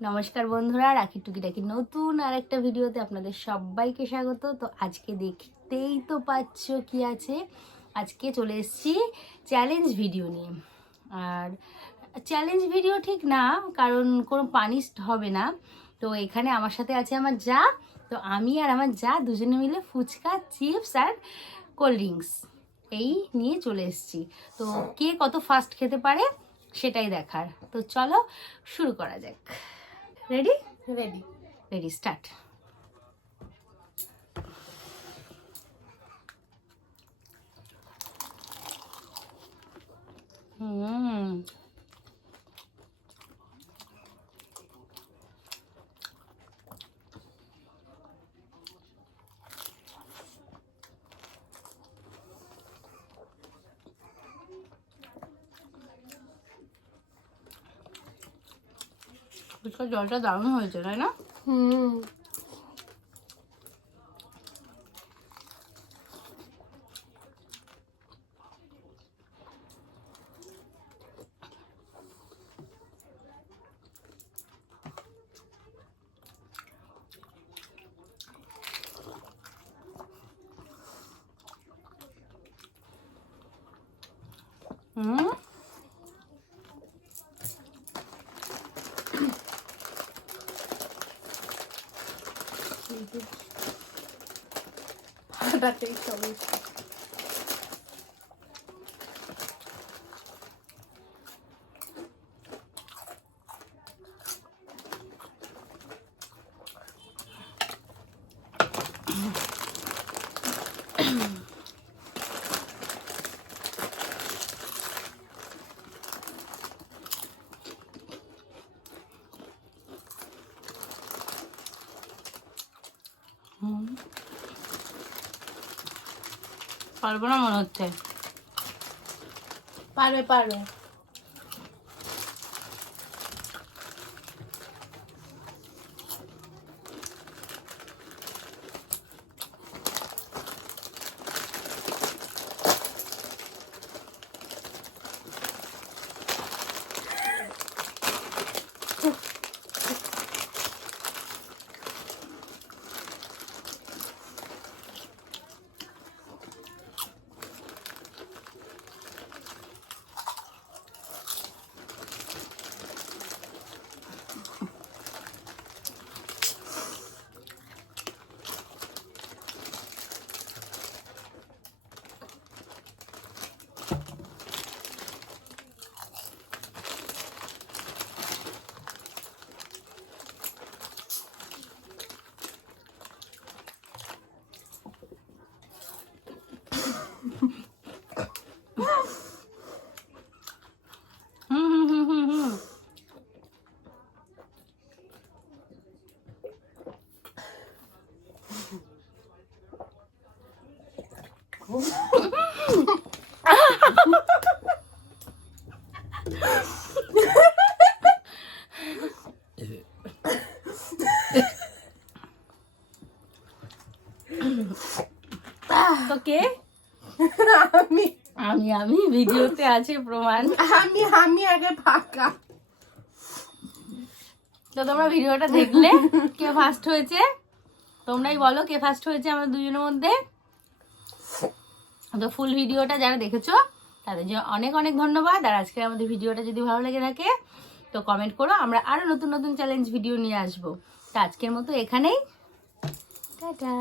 নমস্কার বন্ধুরা, রাখি টুকিটাকি নতুন আর একটা ভিডিওতে আপনাদের সবাইকে স্বাগত। তো আজকে দেখতেই তো পাচ্ছ কি আছে। আজকে চলে এসছি চ্যালেঞ্জ ভিডিও নিয়ে। আর চ্যালেঞ্জ ভিডিও ঠিক না, কারণ কোনো পানিশড হবে না। তো এখানে আমার সাথে আছে আমার যা, তো আমি আর আমার যা দুজনে মিলে ফুচকা চিপস আর কোল্ড ড্রিঙ্কস এই নিয়ে চলে এসেছি। তো কে কত ফাস্ট খেতে পারে সেটাই দেখার। তো চলো শুরু করা যাক। ready ready ready start hmm ফুচকার জলটা দারুণ হয়েছে তাই না হুম That I bet they still পারবো না মনে হচ্ছে পারবে পারবে তো কে আমি। আমি আমি ভিডিওতে আছে প্রমাণ। আমি আমি আগে ফাঁকা। তো তোমরা ভিডিওটা দেখলে কে ফার্স্ট হয়েছে? তোমরাই বলো কে ফার্স্ট হয়েছে আমাদের দুজনের মধ্যে? তো ফুল ভিডিওটা যারা দেখেছ, তাদের জন্য অনেক অনেক ধন্যবাদ। আর আজকে আমাদের ভিডিওটা যদি ভালো লেগে থাকে, তো কমেন্ট করো, আমরা আরও নতুন নতুন চ্যালেঞ্জ ভিডিও নিয়ে আসব। তো আজকের মতো এখানেই। টাটা।